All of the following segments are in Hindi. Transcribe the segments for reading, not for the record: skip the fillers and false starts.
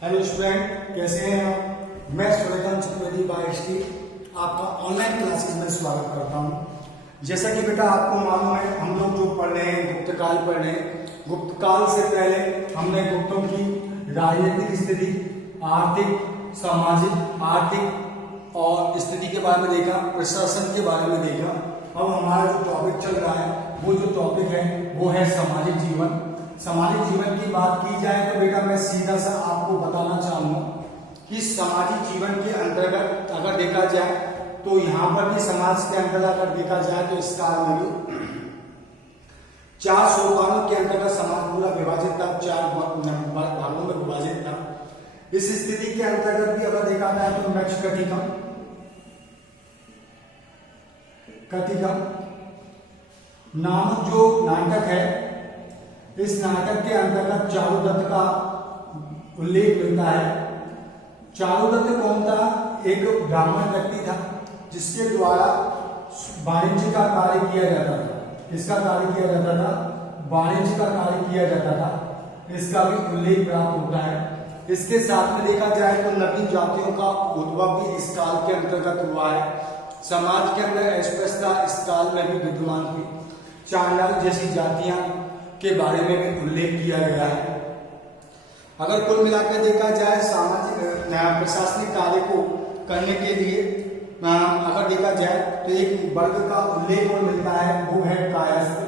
हेलो स्टूडेंट, कैसे हैं आप? मैं सूर्यकांत चतुर्वेदी बायश्री आपका ऑनलाइन क्लासेस में स्वागत करता हूं। जैसा कि बेटा आपको मालूम है, हम लोग जो पढ़ रहे हैं गुप्त काल पढ़ रहे हैं। गुप्त काल से पहले हमने गुप्तों की राजनीतिक स्थिति, आर्थिक, सामाजिक, आर्थिक और स्थिति के बारे में देखा, प्रशासन के बारे में देखा। अब हमारा जो टॉपिक चल रहा है, वो जो टॉपिक है वो है सामाजिक जीवन। सामाजिक जीवन की बात की जाए तो बेटा मैं सीधा सा आपको बताना चाहूंगा कि सामाजिक जीवन के अंतर्गत अगर देखा जाए तो यहाँ पर भी समाज के अंतर्गत अगर देखा जाए तो इस काल में भी 4 सोपानों के अंतर्गत समाज पूरा विभाजित था, 4 भागों में विभाजित था। इस स्थिति के अंतर्गत भी अगर देखा जाए तो मक्ष कटिकम नामक जो नाटक है, इस नाटक के अंतर्गत चारुदत्त का उल्लेख मिलता है। चारुदत्त कौन था? एक ब्राह्मण व्यक्ति था जिसके द्वारा वाणिज्य का कार्य किया जाता था। किसका कार्य किया जाता था? वाणिज्य का कार्य किया जाता था। इसका भी उल्लेख प्राप्त होता है। इसके साथ में देखा जाए तो नवीन जातियों का उद्भव भी इस काल के अंतर्गत हुआ है। समाज के अंदर अस्पृश्यता इस काल में भी विद्यमान थी। चांडाल जैसी जातियां के बारे में भी उल्लेख किया गया है। अगर कुल मिलाकर देखा जाए सामाजिक प्रशासनिक कार्य को करने के लिए अगर देखा जाए तो एक वर्ग का उल्लेख और मिलता है, वो है कायस्थ।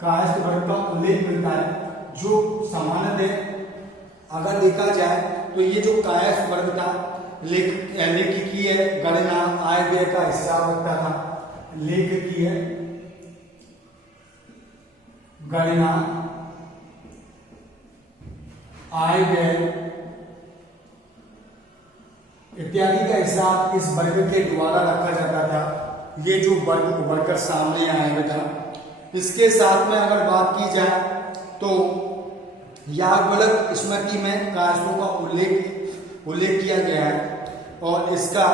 कायस्थ वर्ग का उल्लेख मिलता है जो सामान्यतः अगर देखा जाए तो ये जो कायस्थ वर्ग था लेखकीय गणना आय व्यय का हिसाब रखता था। लेखकीय गणना आय व्यय इत्यादि का हिसाब इस वर्ग के द्वारा रखा जाता था। ये जो वर्ग उभर कर सामने आए बेटा, इसके साथ में अगर बात की जाए तो याज्ञवल्क्य स्मृति में कायस्थों का उल्लेख किया गया है और इसका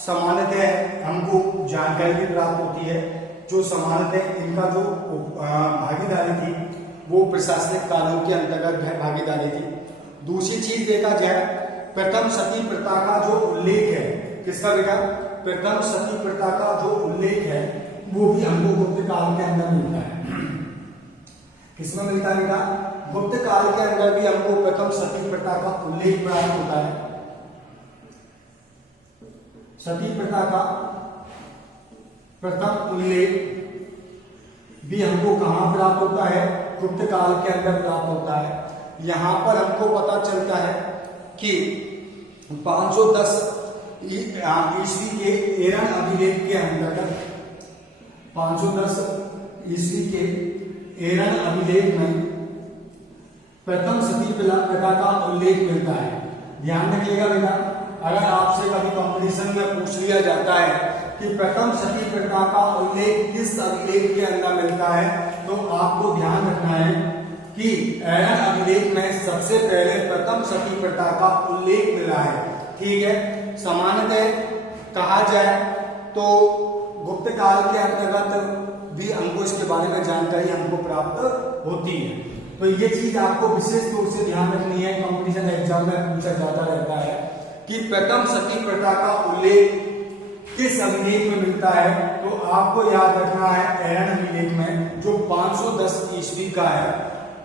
सामान्यतः हमको जानकारी भी प्राप्त होती है। जो सामान्यतः इनका जो भागीदारी थी वो प्रशासनिक कार्यों के अंतर्गत भागीदारी थी। दूसरी चीज देखा जाए, प्रथम सती प्रथा का जो उल्लेख है, किसका बेटा? प्रथम सती प्रथा का जो उल्लेख है वो भी हमको गुप्त काल के अंदर मिलता है। किसमें मिलता है बेटा? गुप्त काल के अंदर भी हमको प्रथम सती प्रथा का उल्लेख प्राप्त होता है। सती प्रथा का प्रथम उल्लेख भी हमको कहां प्राप्त होता है? गुप्त काल के अंदर प्राप्त होता है। यहां पर हमको पता चलता है कि 510 ईस्वी के एरन अभिलेख के अंतर्गत 510 ईस्वी के एरन अभिलेख में प्रथम सती प्रथा का उल्लेख मिलता है। ध्यान रखिएगा बेटा, अगर आपसे कभी कंपटीशन में पूछ लिया जाता है कि प्रथम सती प्रथा का उल्लेख किस अभिलेख के अंदर मिलता है, तो आपको ध्यान रखना है कि एरन अभिलेख में सबसे पहले प्रथम सती प्रथा का उल्लेख मिला है। ठीक है। सामान्यतः कहा जाए तो गुप्त काल के अंतर्गत भी हमको इसके बारे में जानकारी हमको प्राप्त होती है। तो ये चीज आपको विशेष रूप से ध्यान रखनी है, कंपटीशन एग्जाम में पूछा जाता रहता है कि प्रथम सती प्रथा का उल्लेख किस अभिलेख में मिलता है। तो आपको याद रखना है एरन अभिलेख में जो 510 ईस्वी का है,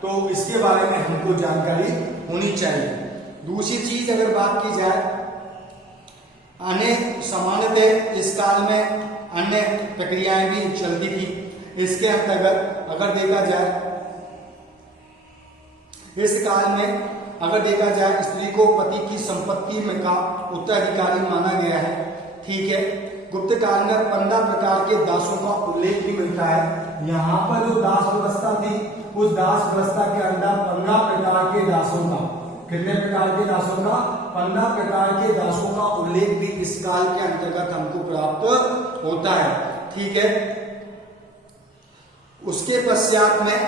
तो इसके बारे में हमको जानकारी होनी चाहिए। दूसरी चीज अगर बात की जाए, अन्य सामान्यतः इस काल में अन्य प्रक्रियाएं भी चलती थी। इसके अंतर्गत अगर देखा जाए, इस काल में अगर देखा जाए स्त्री को पति की संपत्ति में का उत्तराधिकारी माना गया है। ठीक है। गुप्त काल में 15 प्रकार के दासों का उल्लेख भी मिलता है। यहाँ पर जो दास व्यवस्था थी, उस दास व्यवस्था के अंदर 15 प्रकार के दासों का, कितने प्रकार के दासों का? 15 प्रकार के दासों का उल्लेख भी इस काल के अंतर्गत हमको प्राप्त होता है। ठीक है। उसके पश्चात में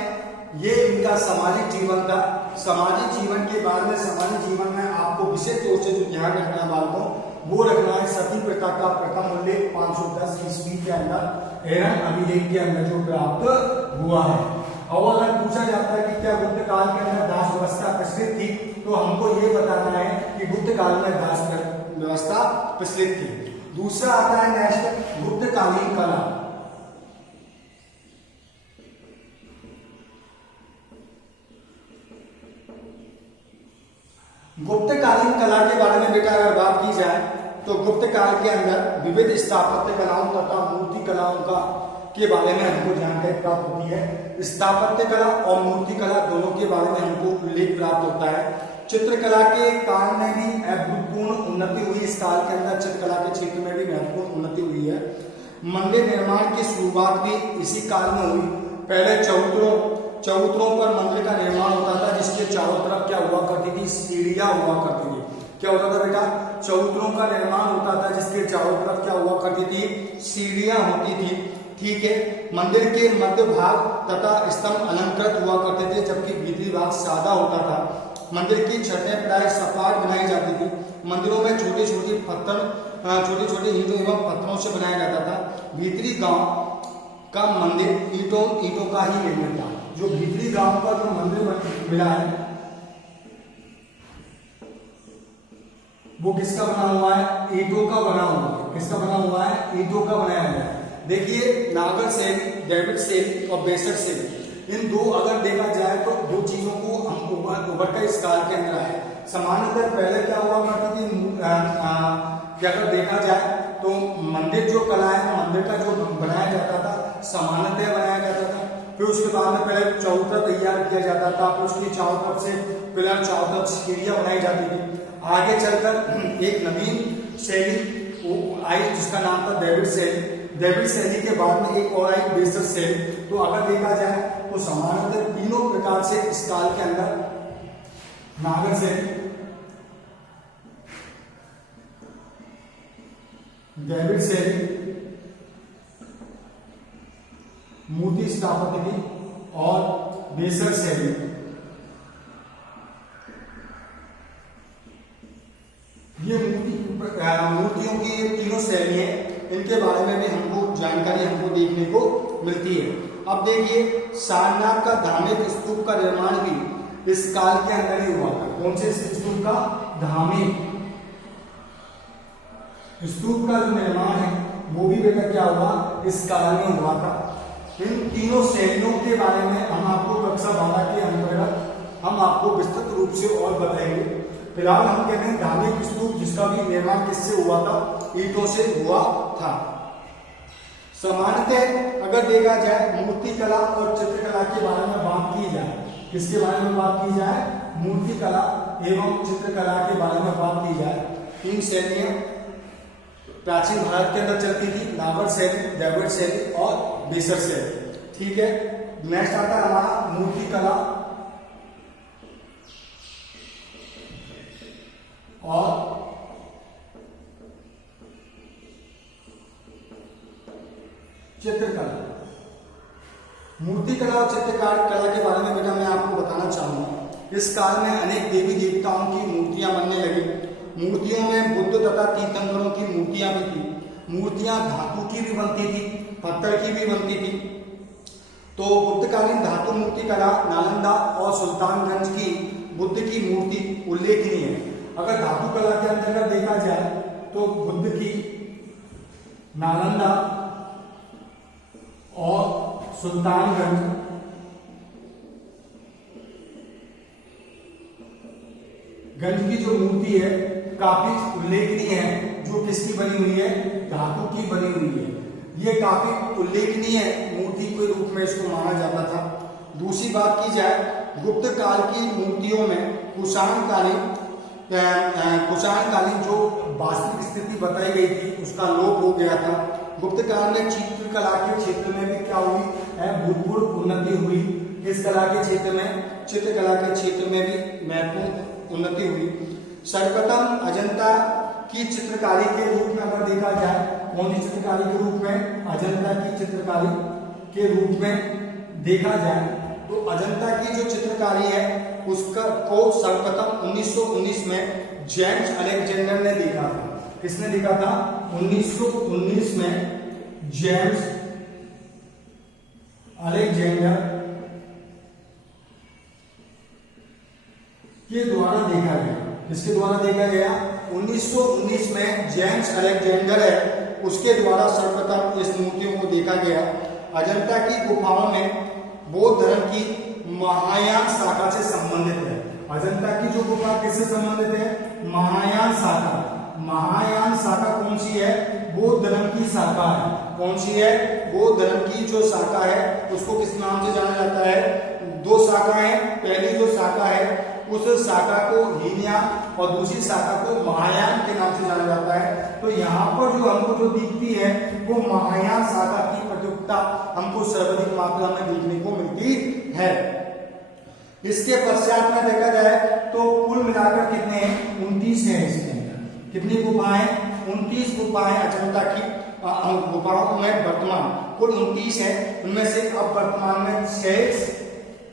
ये इनका सामाजिक जीवन था। सामाजिक जीवन के बाद में सामाजिक जीवन में आपको विशेष तौर से जो ध्यान रखना है बालकों, वो रखना है सती प्रथा का प्रथम उल्लेख 510 ईस्वी के अंदर एरन अभिलेख के अंदर जो प्राप्त हुआ है। और अगर पूछा जाता है कि क्या गुप्त काल के अंदर दास व्यवस्था प्रचलित थी, तो हमको ये बताना है कि गुप्त काल में दास व्यवस्था प्रचलित थी। दूसरा आता है नेक्स्ट गुप्तकालीन कला। गुप्तकालीन कला के बारे में बेटा अगर बात की जाए तो गुप्त काल के अंदर विविध स्थापत्य कलाओं तथा मूर्ति कलाओं का के बारे में हमको जानकारी प्राप्त होती है। स्थापत्य कला और मूर्ति कला दोनों के बारे में हमको उल्लेख प्राप्त होता है। चित्रकला के कारण में भी अभूतपूर्व उन्नति हुई। इस काल के अंदर चित्रकला के क्षेत्र में भी महत्वपूर्ण उन्नति हुई है। मंदिर निर्माण की शुरुआत भी इसी काल में हुई। पहले चबूतरों पर मंदिर का निर्माण होता था, जिसके चारों तरफ क्या हुआ करती थी, सीढ़ियां हुआ करती थी। क्या होता था बेटा, चबूतरों का निर्माण होता था जिसके चारों तरफ क्या हुआ करती थी, सीढ़ियां होती थी। ठीक है, मंदिर के मध्य भाग तथा स्तंभ अलंकृत हुआ करते थे, जबकि भीतरी भाग सादा होता था। मंदिर की छतें प्राय सपाट बनाई जाती थी। मंदिरों में छोटे छोटे ईंटों एवं पत्थरों से बनाया जाता था। भीतरी गांव का मंदिर ईंटों का ही निर्मित था। जो भीतरी गांव का जो मंदिर मिला है वो किसका बना हुआ है, ईंटों का बना हुआ है। किसका बना हुआ है, ईंटों का बनाया हुआ है। देखिए, नागर शैली, डेविड शैली और बेसर शैली, इन दो अगर देखा जाए तो दो चीजों को हम उभर कर इस काल के अंदर आए। सामान्यतः पहले क्या हुआ करती थी, अगर देखा जाए तो मंदिर जो कला है, मंदिर का जो बनाया जाता था सामान्यतः बनाया जाता था। फिर उसके बाद में पहले चौतरा तैयार किया जाता था, फिर उसकी चारों तरफ से पिलर, चारों तरफ सीढ़ियां बनाई जाती थी। आगे चलकर एक नवीन शैली आई जिसका नाम था डेविड शैली। डेविड शैली के बाद में एक और आई बेसर शैली। तो अगर देखा जाए तो सामान्यतः तीनों प्रकार से इस काल के अंदर नागर शैली, डेविड शैली, मूर्ति स्थापत्य की और बेसर शैली, ये मूर्तियों की ये तीनों शैलियां, इनके बारे में भी हमको जानकारी देखने को मिलती है। अब देखिए, सारनाथ का धार्मिक स्तूप का निर्माण भी इस काल के अंदर ही हुआ था। कौन से स्तूप का, धार्मिक स्तूप का जो निर्माण है वो भी बेटा क्या हुआ, इस काल में हुआ था। इन तीनों शैलियों के बारे में हम आपको कक्षा 12 के अंतर्गत हम आपको विस्तृत रूप से और बताएंगे। फिलहाल हम कहते हैं धार्मिक स्तूप, जिसका भी निर्माण किससे हुआ था, ईंटों से हुआ था। सामान्यतः अगर देखा जाए मूर्ति कला और चित्रकला के बारे में बात की जाए, किसके बारे में बात की जाए, मूर्ति कला एवं चित्रकला के बारे में बात की जाए, तीन शैलियां प्राचीन भारत के अंदर चलती थी, नागर शैली, डेविड शैली और बेसर शैली। ठीक है, नेक्स्ट आता है हमारा मूर्ति कला और चित्रकला। मूर्ति कला और चित्रकार कला के बारे में बेटा मैं आपको बताना चाहूंगा। इस काल में अनेक देवी देवताओं की मूर्तियां बनने लगी। मूर्तियों में बुद्ध तथा तीर्थंकरों की मूर्तियां भी थी। मूर्तियां धातु की भी बनती थी, पत्थर की भी बनती थी। तो गुप्तकालीन धातु मूर्ति कला नालंदा और सुल्तानगंज की बुद्ध की मूर्ति उल्लेखनीय है। अगर धातु कला के अंतर्गत देखा जाए तो बुद्ध की, नालंदा और सुल्तानगंज की जो मूर्ति है काफी उल्लेखनीय है। जो किसकी बनी हुई है, धातु की बनी हुई है। ये काफी उल्लेखनीय मूर्ति के रूप में इसको माना जाता था। दूसरी बात की जाए, गुप्त काल की मूर्तियों में कुषाणकालीन जो वास्तविक स्थिति बताई गई थी उसका लोप हो गया था। गुप्त काल में चित्रकला के क्षेत्र में भी क्या हुई है, भूतपूर्व उन्नति हुई। इस कला के क्षेत्र में, चित्रकला के क्षेत्र में भी महत्वपूर्ण उन्नति हुई। सर्वप्रथम अजंता की चित्रकारी के रूप में अगर देखा जाए, कौन सी चित्रकारी के रूप में, अजंता की चित्रकारी के रूप में देखा जाए तो अजंता की जो चित्रकारी है उसका को सर्वप्रथम 1919 में जेम्स अलेक्जेंडर ने देखा था। किसने देखा था, 1919 में जेम्स अलेक्जेंडर के द्वारा देखा गया। इसके द्वारा देखा गया 1919 में जेम्स अलेक्जेंडर है उसके द्वारा सर्वप्रथम इस मूर्तियों को देखा गया। अजंता की गुफाओं में बौद्ध धर्म की महायान शाखा से संबंधित है। अजंता की जो गुफा किससे संबंधित है? महायान शाखा। महायान शाखा कौन सी है? बौद्ध धर्म की शाखा है। कौन सी है? बौद्ध धर्म की जो शाखा है उसको किस नाम से जाना जाता है? दो शाखाएं। पहली जो शाखा है उस शाखा को हीनयान और दूसरी शाखा को महायान के नाम से जाना जाता है। तो यहाँ पर जो हमको जो दिखती है वो महायान शाखा की प्रयुक्तता हमको सर्वाधिक मात्रा में देखने को मिलती है। इसके पश्चात में देखा जाए तो कुल मिलाकर कितने हैं? 29 है इसके अंदर। कितनी गुफाएं? 29 गुफाएं अजंता की गुफाओं में वर्तमान कुल 29 है। उनमें से अब वर्तमान में 6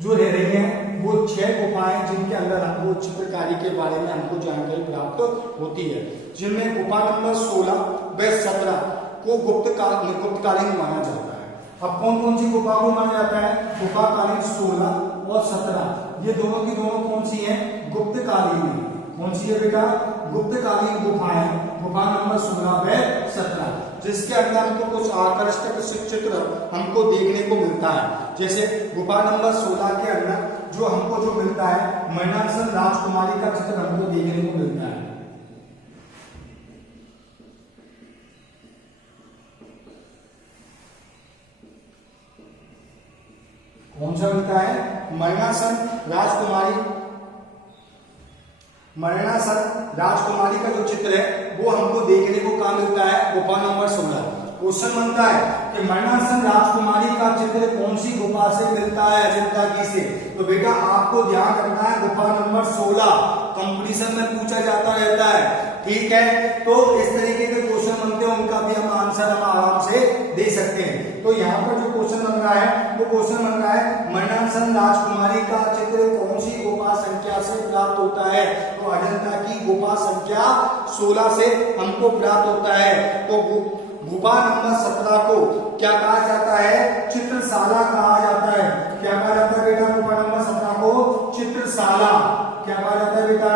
जो रह रही हैं वो 6 गुफाएं जिनके अंदर हमको चित्रकारी के बारे में हमको जानकारी प्राप्त होती है, जिनमें गुफा नंबर 16 व 17 को गुप्तकालीन माना जाता है। अब कौन कौन सी गुफा को माना जाता है? गुप्तकालीन 16 और 17 ये दोनों की दोनों कौन सी हैं? गुप्तकालीन है। कौन सी है बेटा? गुप्तकालीन गुफाएं। गुफा नंबर 16 व 17 जिसके अंदर हमको कुछ आकर्षक चित्र हमको देखने को मिलता है। जैसे गुफा नंबर 16 के अंदर जो हमको जो मिलता है मैनासन राजकुमारी का चित्र हमको देखने को मिलता है। कौन सा मिलता है? मैनासन राजकुमारी का जो चित्र है वो हमको देखने को कहाँ मिलता है? गुफा नंबर 16। क्वेश्चन बनता है कि मैनासन राजकुमारी का चित्र कौन सी गुफा से मिलता है? अजंता की से। तो बेटा आपको ध्यान रखना है गुफा नंबर 16 कंपटीशन में पूछा जाता रहता है। ठीक है, तो इस तरीके के क्वेश्चन बनते हैं उनका भी हम आंसर हम आराम से दे सकते हैं। तो यहाँ पर जो क्वेश्चन बन रहा है वो क्वेश्चन बन रहा है मैनासन राजकुमारी का चित्र कौन सी गुफा संख्या से प्राप्त होता है? तो अजंता की गुफा संख्या 16 से हमको प्राप्त होता है। तो गुफा नंबर 17 को क्या कहा जाता है? चित्रशाला कहा जाता है। क्या कहा जाता है बेटा? गुफा नंबर 17 को चित्रशाला। क्या कहा जाता है बेटा?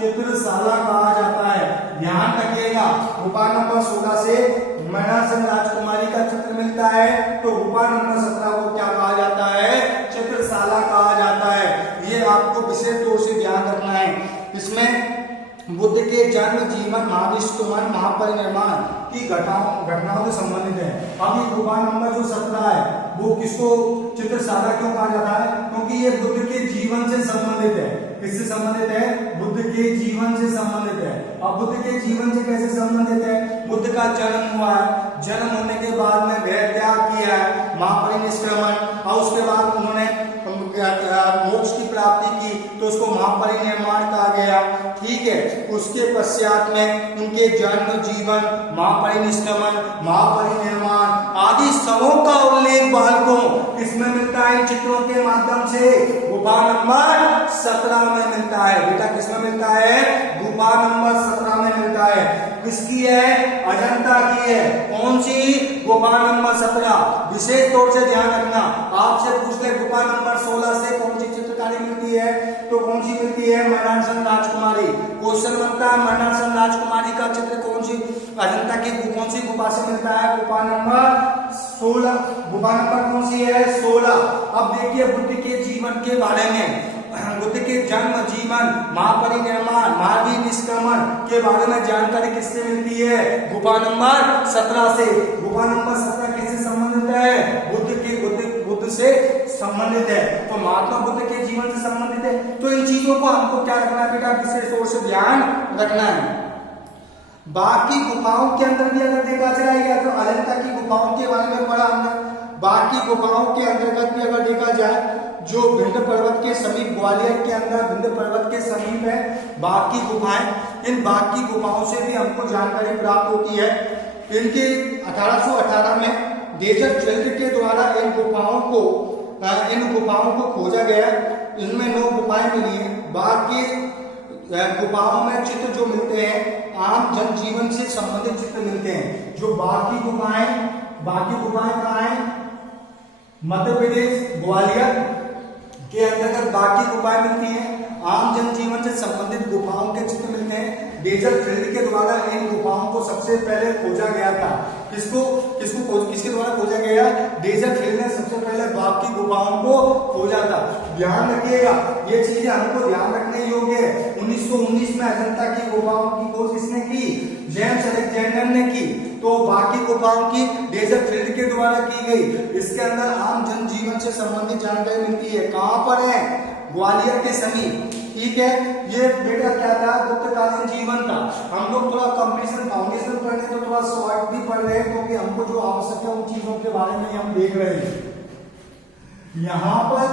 चित्रशाला कहा जाता है। ध्यान रखिएगा गुफा नंबर 16 से मैनासन राजकुमारी का चित्र मिलता है तो गुफा नंबर 17 को क्या कहा जाता है? चित्रशाला कहा जाता है। ये आपको विशेष तौर से ध्यान रखना है। इसमें बुद्ध के जन्म, जीवन, महाविष्णुमन, महापरिनिर्वाण की घटनाओं से संबंधित है। अब ये गुफा नंबर जो 17 है वो किसको चित्रशाला क्यों कहा जाता है? क्योंकि ये बुद्ध के जीवन से संबंधित है। किससे संबंधित है? बुद्ध के जीवन से संबंधित है। अब बुद्ध के जीवन से कैसे संबंधित है? बुद्ध का जन्म हुआ है, जन्म होने के बाद में देह त्याग किया है, महापरिनिष्क्रमण, और उसके बाद उन्होंने मोक्ष की प्राप्ति की तो उसको महापरिनिर्वाण कहा गया। ठीक है, उसके पश्चात में उनके जन्म, जीवन, महापरिनिष्क्रमण, महापरिनिर्वाण आदि सबों का उल्लेख बालकों किसमें मिलता है? चित्रों के माध्यम से गुफा नंबर 17 में मिलता है। बेटा किसमें मिलता है? गुफा नंबर 17 में मिलता है। किसकी है? अजंता की है। कौन सी? गुफा नंबर 17। विशेष तौर से ध्यान रखना, आपसे पूछ ले गुफा नंबर 16 से कौन सी चित्रकारी मिलती है तो कौन सी मिलती है? मैनासन राजकुमारी। क्वेश्चन बनता है मैनासन राजकुमारी का चित्र कौन सी अजंता की कौन सी गुफा से मिलता है? गुफा नंबर 16। गुफा नंबर कौन सी है? 16। अब देखिए बुद्ध के जीवन के बारे में, बुद्ध के जन्म, जीवन, महापरिनिर्वाण, महाविनिष्क्रमण के बारे में जानकारी किससे मिलती है? गुफा नंबर 17 से। गुफा नंबर 17 किससे संबंधित है? बुद्ध से संबंधित है। तो महात्मा बुद्ध के जीवन से संबंधित है। तो इन चीजों को हमको क्या रखना है बेटा? विशेष तौर से ध्यान रखना है। बाकी गुफाओं के अंदर भी अगर देखा जाएगा तो अजंता की गुफाओं के बारे में पढ़ा हमने। बाकी गुफाओं के अंतर्गत भी अगर देखा जाए जो विंध्य पर्वत के समीप, ग्वालियर के अंदर विंध्य पर्वत के समीप है बाकी गुफाएं, इन बाकी गुफाओं से भी हमको जानकारी प्राप्त होती है। इनके 1818 में डेजर्ट फील्ड के द्वारा इन गुफाओं को खोजा गया। इनमें 9 गुफाएं मिली है। बाकी गुफाओं में चित्र जो मिलते हैं आम जनजीवन से संबंधित चित्र मिलते हैं। जो बाकी गुफाएं कहाँ हैं? मध्य प्रदेश ग्वालियर के अंतर्गत बाकी गुफाएं मिलती हैं। आम जनजीवन से संबंधित गुफाओं के चित्र मिलते हैं। डेजरफील्ड के द्वारा इन गुफाओं को सबसे पहले खोजा गया था। किसके द्वारा खोजा गया? डेजरफील्ड ने सबसे पहले बाघ की गुफाओं को खोजा था। ध्यान रखिएगा, ये चीजें हमको ध्यान रखने योग्य है। 1919 में अजंता की गुफाओं की खोज किसने की? जेम्स अलेक्जेंडर ने की। तो बाकी गुफाओं की डेजरफील्ड के द्वारा की गई। इसके अंदर आम जनजीवन से संबंधित जानकारी मिलती है। कहां पर है? ग्वालियर के समीप। ठीक है, ये बेटा क्या था? गुप्तकालीन जीवन था। हम लोग थोड़ा कंपटीशन फाउंडेशन पढ़ रहे हैं तो थोड़ा शॉर्ट भी पढ़ रहे हैं, क्योंकि हमको जो आवश्यक है उन चीजों के बारे में हम देख रहे हैं। यहाँ पर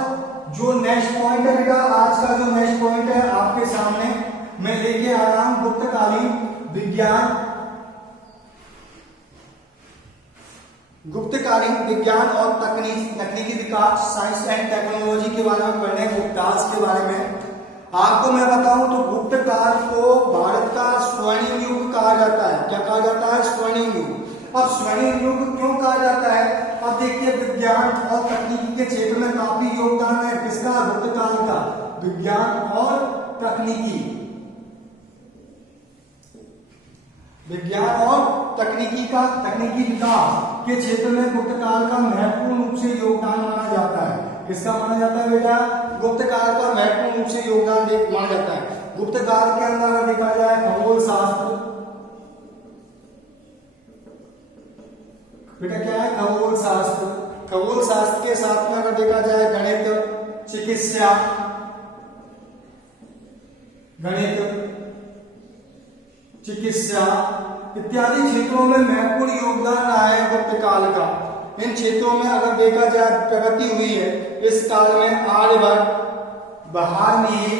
जो नेक्स्ट पॉइंट है बेटा, आज का जो नेक्स्ट पॉइंट है आपके सामने मैं लेके आ रहा हूं, गुप्तकालीन विज्ञान, गुप्तकालीन विज्ञान और तकनीकी विकास, साइंस एंड टेक्नोलॉजी के बारे में पढ़ने, गुप्ताज के बारे में। आपको मैं बताऊं तो गुप्त काल को भारत का स्वर्णिम युग कहा जाता है। क्या कहा जाता है? स्वर्णिम युग। अब स्वर्णिम युग क्यों कहा जाता है? अब देखिए, विज्ञान और तकनीकी के क्षेत्र में काफी योगदान है। किसका? गुप्त काल का। विज्ञान और तकनीकी, विज्ञान और तकनीकी विकास के क्षेत्र में गुप्त काल का महत्वपूर्ण रूप से योगदान माना जाता है। किसका माना जाता है बेटा? गुप्त काल का महत्वपूर्ण रूप से योगदान माना जाता है। गुप्त काल के अंदर देखा जाए खगोल शास्त्र, बेटा क्या है? खगोल शास्त्र। खगोल शास्त्र के साथ में अगर देखा जाए गणित, चिकित्सा, चिकित्सा इत्यादि क्षेत्रों में महत्वपूर्ण योगदान रहा है गुप्त काल का। इन क्षेत्रों में अगर देखा जाए प्रगति हुई है इस काल में। आर्यभट्ट, बहारनील,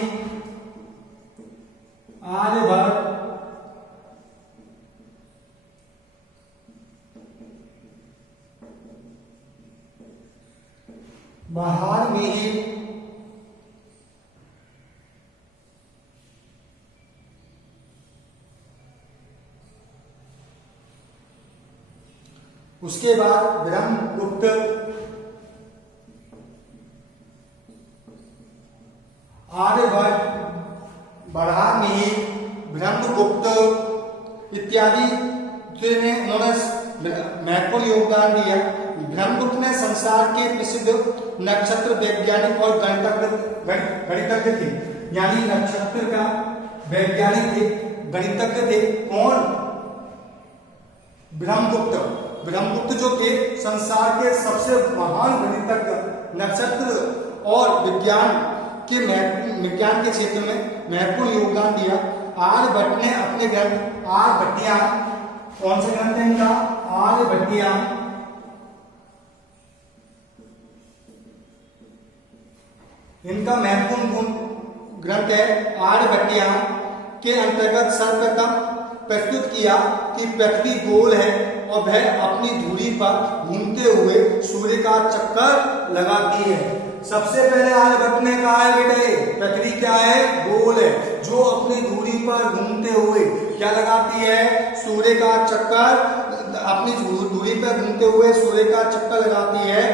उसके बाद ब्रह्मगुप्त, आर्यभट्ट, बरहामीर, ब्रह्मगुप्त इत्यादि ने उन्होंने महत्वपूर्ण योगदान दिया। ब्रह्मगुप्त ने संसार के प्रसिद्ध नक्षत्र वैज्ञानिक और गणितज्ञ थे। यानी नक्षत्र का वैज्ञानिक थे, गणितज्ञ थे। कौन? ब्रह्मगुप्त जो थे संसार के सबसे महान गणितज्ञ, नक्षत्र और विज्ञान के क्षेत्र में महत्वपूर्ण योगदान दिया। आर्यभट्ट ने अपने ग्रंथ आर्यभट्टियाम, कौन से ग्रंथ है इनका? आर्यभट्टियाम, इनका महत्वपूर्ण ग्रंथ है आर्यभट्टियाम के अंतर्गत सर्वप्रथम प्रस्तुत किया कि पृथ्वी गोल है और वह अपनी धुरी पर घूमते हुए सूर्य का चक्कर लगाती है। सबसे पहले आर्यभट्ट ने कहा है बेटे पृथ्वी क्या है? गोल है, जो अपनी धुरी पर घूमते हुए क्या लगाती है? सूर्य का चक्कर, अपनी धुरी पर घूमते हुए सूर्य का चक्कर लगाती है,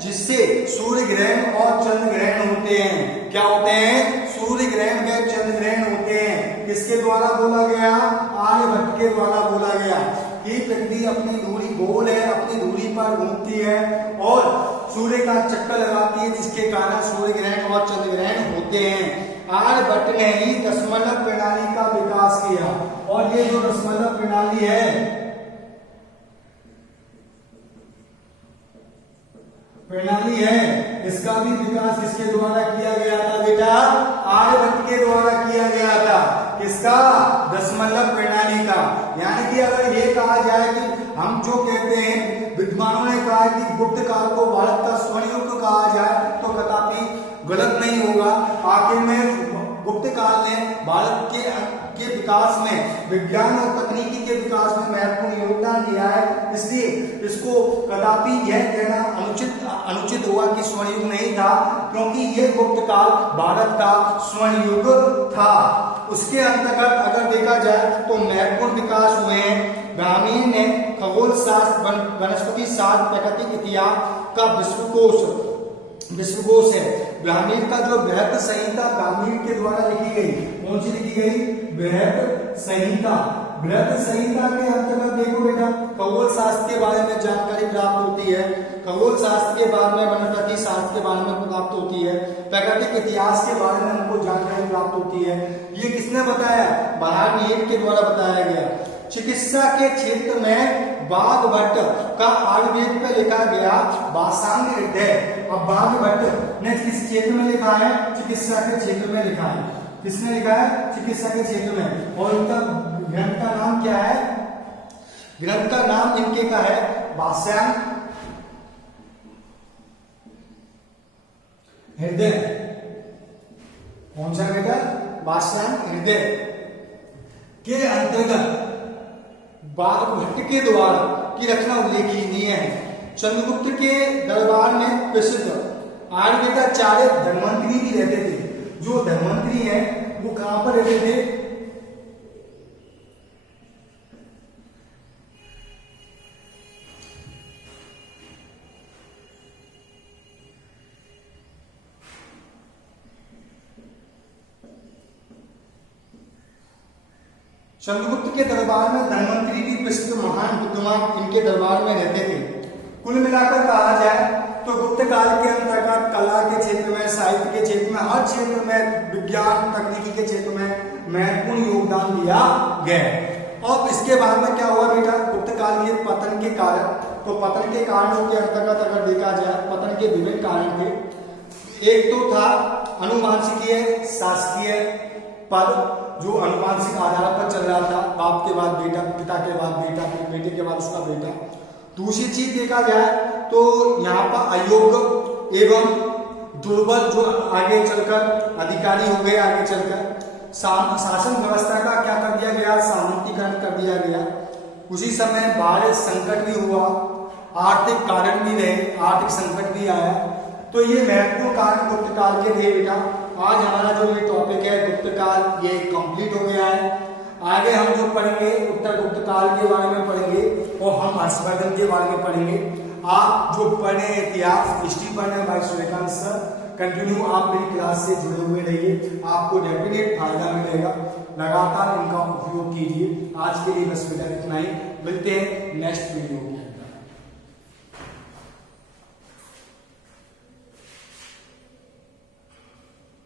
जिससे सूर्य ग्रहण और चंद्र ग्रहण होते हैं। क्या होते हैं? सूर्य ग्रहण व चंद्र ग्रहण होते हैं। किसके द्वारा बोला गया? आर्यभट्ट के द्वारा बोला गया कि पृथ्वी अपनी धुरी गोल है, अपनी धुरी पर घूमती है और सूर्य का चक्कर लगाती है, जिसके कारण सूर्य ग्रहण और चंद्र ग्रहण होते हैं। आर्यभट्ट ने ही दशमलव प्रणाली का विकास किया और ये जो दशमलव प्रणाली है, इसका भी विकास किसके द्वारा किया गया था बेटा? आर्यभट्ट के द्वारा किया गया था। किसका? दशमलव प्रणाली का। यानी कि अगर ये कहा जाए कि हम जो कहते हैं, विद्वानों ने कहा कि गुप्त काल को भारत का स्वर्ण युग कहा जाए तो कदापि गलत नहीं होगा। आखिर में गुप्त काल ने भारत के विकास में, विज्ञान और तकनीकी के विकास में महत्वपूर्ण योगदान दिया है। इसलिए इसको कदापि यह कहना अनुचित हुआ कि स्वर्ण युग नहीं था, क्योंकि यह गुप्त काल भारत का स्वर्ण युग था। उसके अंतर्गत अगर देखा जाए तो महत्वपूर्ण विकास हुए हैं। ब्राह्मणी ने खगोल शास्त्र, वनस्पति शास्त्र, प्राकृतिक इतिहास का विश्वकोश है। ब्राह्मण का जो बृहत संहिता ब्राह्मण के द्वारा लिखी गई, कौन सी लिखी गई? बृहत संहिता। बृहत संहिता के अंतर्गत देखो बेटा, खगोल शास्त्र के बारे में जानकारी प्राप्त होती है, खगोल शास्त्र के बारे में, वनस्पति शास्त्र के बारे में प्राप्त होती है, प्राकृतिक इतिहास के बारे में हमको जानकारी प्राप्त होती है। ये किसने बताया? ब्राह्मण के द्वारा बताया गया। चिकित्सा के क्षेत्र में बाघभट्ट का आयुर्वेद पे लिखा गया भाषांग हृदय। अब बाघभट्ट ने किस क्षेत्र में लिखा है? चिकित्सा के क्षेत्र में लिखा है। किसने लिखा है? चिकित्सा के क्षेत्र में। और इनका ग्रंथ का नाम क्या है? ग्रंथ का नाम इनके का है भाषांग हृदय। कौन सा बेटा? भाषांग हृदय के अंतर्गत बाघभट्ट के द्वारा की रचना उल्लेखनीय है। चंद्रगुप्त के दरबार में प्रसिद्ध आयुर्वेदाचार्य धन्वंतरी भी रहते थे। जो धन्वंतरी है वो कहां पर रहते थे? चंद्रगुप्त के दरबार में धन्वंतरी भी प्रसिद्ध महान विद्वान इनके दरबार में रहते थे। कुल मिलाकर कहा जाए तो गुप्त काल के अंतर्गत कला के क्षेत्र में, साहित्य के क्षेत्र में, हर क्षेत्र में, विज्ञान तकनीकी के क्षेत्र में महत्वपूर्ण योगदान दिया गया। अब इसके बाद में क्या हुआ बेटा? गुप्त काल के पतन के कारण, तो पतन के कारणों के अंतर्गत अगर देखा जाए, पतन के विभिन्न कारण थे। एक तो था अनुवांशिकीय शासकीय पद, जो अनुवांशिक आधार पर चल रहा था, बाप के बाद बेटा, पिता के बाद बेटा, फिर बेटे के बाद उसका बेटा। दूसरी चीज देखा जाए तो यहाँ पर अयोग्य एवं दुर्बल जो आगे चलकर अधिकारी हो गए, आगे चलकर शासन व्यवस्था का क्या कर दिया गया? सामंतीकरण कर दिया गया। उसी समय बाढ़ संकट भी हुआ, आर्थिक कारण भी रहे, आर्थिक संकट भी आया। तो ये महत्वपूर्ण कारण गुप्त काल के थे बेटा। आज हमारा जो ये टॉपिक है गुप्त काल, ये कंप्लीट हो गया है। आगे हम जो पढ़ेंगे उत्तर गुप्त काल के बारे में पढ़ेंगे और हम हर्षवर्धन के बारे में पढ़ेंगे। आप जो पढ़े इतिहास, हिस्ट्री पढ़ने भाई सूर्यकांत सर, कंटिन्यू आप मेरी क्लास से जुड़े हुए रहिए, आपको डेफिनेट फायदा मिलेगा। लगातार इनका उपयोग कीजिए। आज के लिए बस बेटा इतना ही, मिलते हैं नेक्स्ट वीडियो।